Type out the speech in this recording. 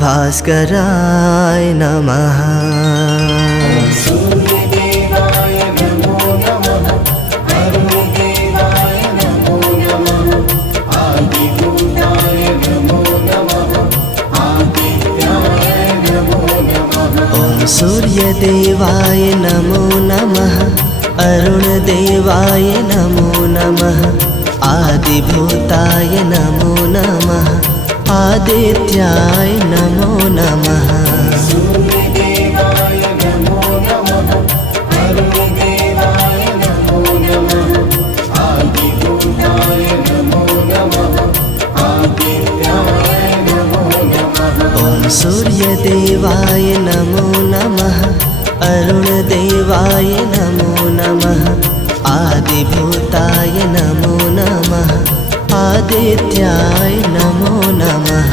भास्कराय नमः। सूर्यदेवाय नमो नमः। अरुणदेवाय नमो नमः। आदिभूताय नमो नमः। आदित्याय नमो नमः। ॐ सूर्यदेवाय नमो नमः। अरुणदेवाय नमो नमः। आदिभूताय नमो नमः। आदित्याय नमो नमः। सूर्यदेवाय नमो नमः। अरुणदेवाय नमो नमः। आदिभूताय नमो नमः। आदित्याय नमो नमः। ॐ सूर्यदेवाय नमो नमः। अरुणदेवाय नमो नमः। आदिभूताय नमो नमः। आदित्याय नमो नमः।